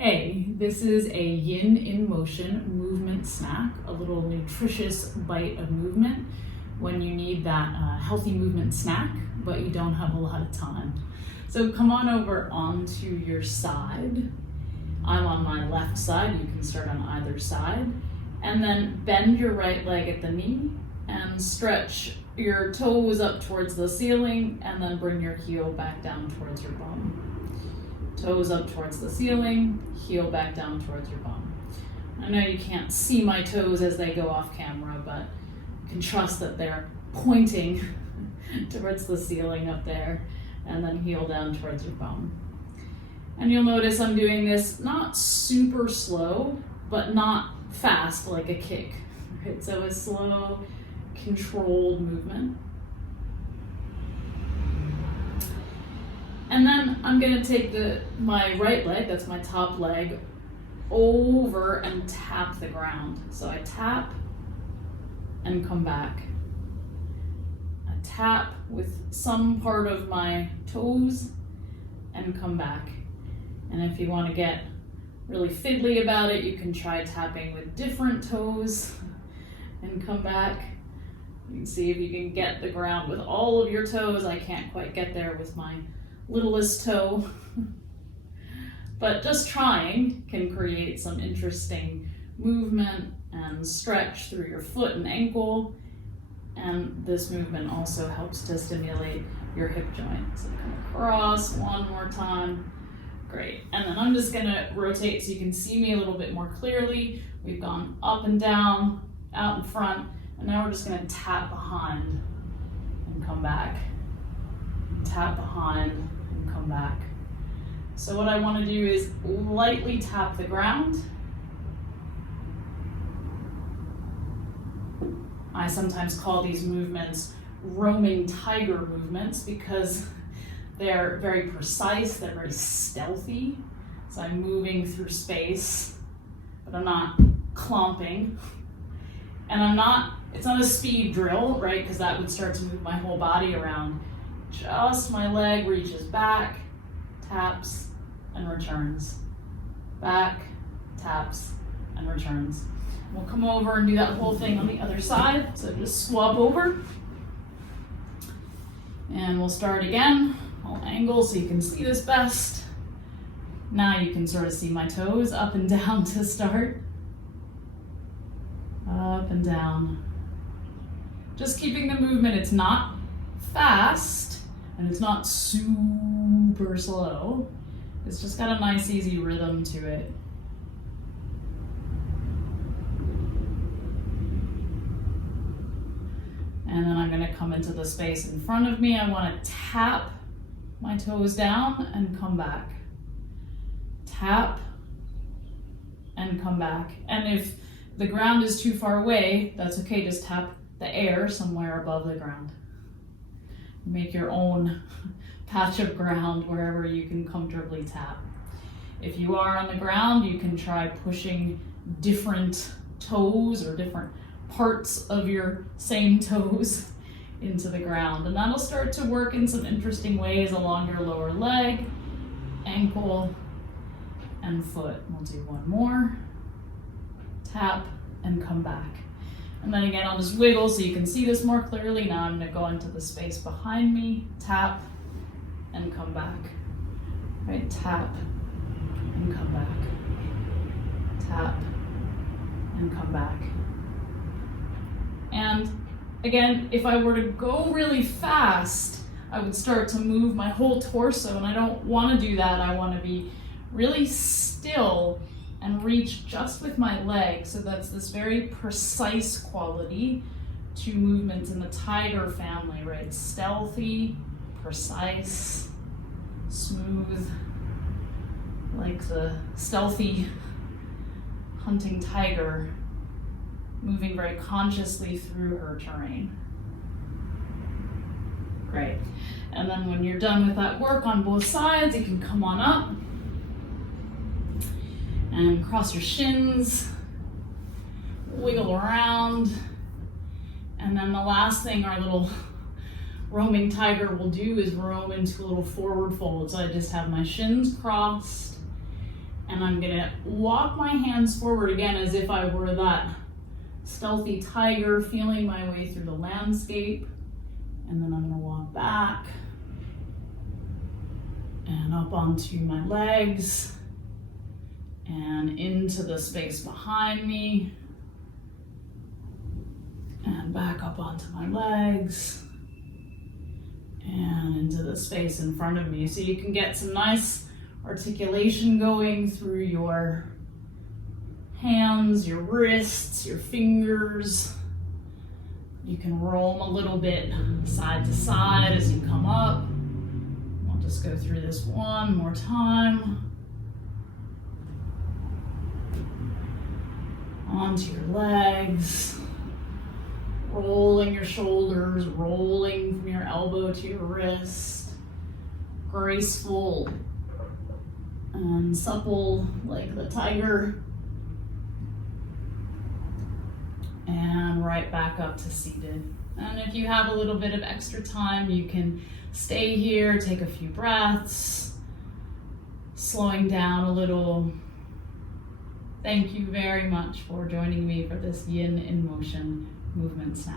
Hey, this is a Yin in Motion movement snack, a little nutritious bite of movement when you need that healthy movement snack, but you don't have a lot of time. So come on over onto your side. I'm on my left side, you can start on either side. And then bend your right leg at the knee and stretch your toes up towards the ceiling and then bring your heel back down towards your bum. Toes up towards the ceiling, heel back down towards your bum. I know you can't see my toes as they go off camera, but you can trust that they're pointing towards the ceiling up there, and then heel down towards your bum. And you'll notice I'm doing this not super slow, but not fast like a kick. Right? So a slow, controlled movement. And then I'm gonna take my right leg, that's my top leg, over and tap the ground. So I tap and come back. I tap with some part of my toes and come back. And if you wanna get really fiddly about it, you can try tapping with different toes and come back. You can see if you can get the ground with all of your toes. I can't quite get there with my littlest toe, but just trying can create some interesting movement and stretch through your foot and ankle, and this movement also helps to stimulate your hip joint. So come across one more time. Great. And then I'm just gonna rotate so you can see me a little bit more clearly. We've gone up and down, out in front, and now we're just gonna tap behind and come back. Tap behind and come back. So what I want to do is lightly tap the ground. I sometimes call these movements roaming tiger movements because they're very precise, they're very stealthy. So I'm moving through space, but I'm not clomping. And it's not a speed drill, right? Because that would start to move my whole body around. Just my leg reaches back, taps, and returns. Back, taps, and returns. We'll come over and do that whole thing on the other side. So just swap over. And we'll start again. I'll angle so you can see this best. Now you can sort of see my toes up and down to start. Up and down. Just keeping the movement, it's not fast. And it's not super slow. It's just got a nice, easy rhythm to it. And then I'm gonna come into the space in front of me. I wanna tap my toes down and come back. Tap and come back. And if the ground is too far away, that's okay, just tap the air somewhere above the ground. Make your own patch of ground wherever you can comfortably tap. If you are on the ground, you can try pushing different toes or different parts of your same toes into the ground. And that'll start to work in some interesting ways along your lower leg, ankle, and foot. We'll do one more. Tap and come back. And then again, I'll just wiggle so you can see this more clearly. Now I'm gonna go into the space behind me, tap, and come back. Right, tap, and come back. Tap, and come back. And again, if I were to go really fast, I would start to move my whole torso, and I don't wanna do that. I wanna be really still and reach just with my leg. So that's this very precise quality to movements in the tiger family, right? Stealthy, precise, smooth, like the stealthy hunting tiger, moving very consciously through her terrain. Great. And then when you're done with that work on both sides, you can come on up and cross your shins, wiggle around, and then the last thing our little roaming tiger will do is roam into a little forward fold. So I just have my shins crossed And I'm gonna walk my hands forward again as if I were that stealthy tiger, feeling my way through the landscape. And then I'm gonna walk back and up onto my legs and into the space behind me and back up onto my legs and into the space in front of me. So you can get some nice articulation going through your hands, your wrists, your fingers. You can roll them a little bit side to side as you come up. I'll just go through this one more time. Onto your legs. Rolling your shoulders, rolling from your elbow to your wrist. Graceful and supple like the tiger. And right back up to seated. And if you have a little bit of extra time, you can stay here, take a few breaths, slowing down a little. Thank you very much for joining me for this Yin in Motion movement snack.